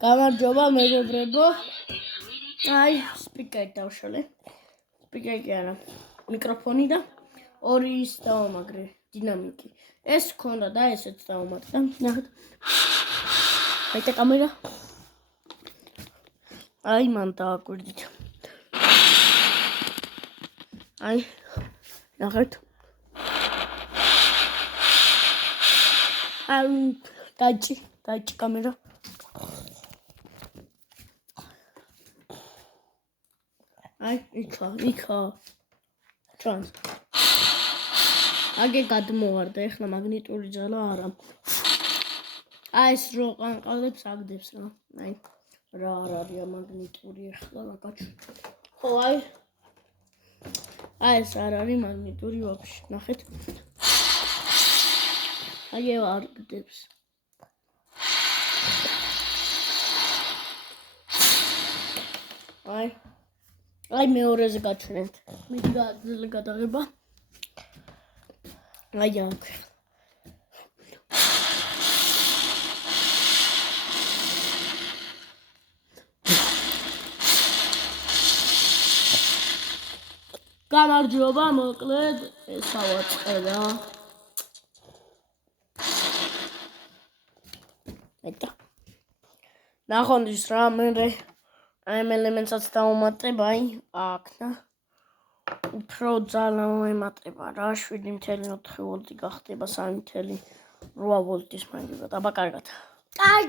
გამარჯობა მეგობრებო. აი, სპიკერი დავშალე. სპიკერი კი არა, მიკროფონი და ორი ის დავამაგრე, დინამიკი. ეს ქონდა და ესეც დავამატე. ნახეთ. აიტა კამერა. აი, მან დააკვირდით. აი, ნახეთ. დაიჭი კამერა. აი, იქა. ჩანს. აგე გადმოვარდა, ეხლა მაგნიტური ძალა არა. აი, ეს რო ყანყალებს აგდებს რა. აი, რა არ არის მაგნიტური ეხლა მაგაჩ. ხო, აი. აი, ეს არ არის მაგნიტური ვაფშე. ნახეთ. აი, არ გდებს. აი მეორეზე გაჩვენეთ. მიდგა გადაღება. აი აქ. გამარჯობა, მოკლედ ეს ავაწყდა. აიტა. ნახონდის რა მე აი ელემენტსაც დავუმატებ, აი აქ და უფრო ძალა ემატება რა 7.4 ვოლტი გახდება 3.8 ვოლტის მაგალითად. აბა კარგად.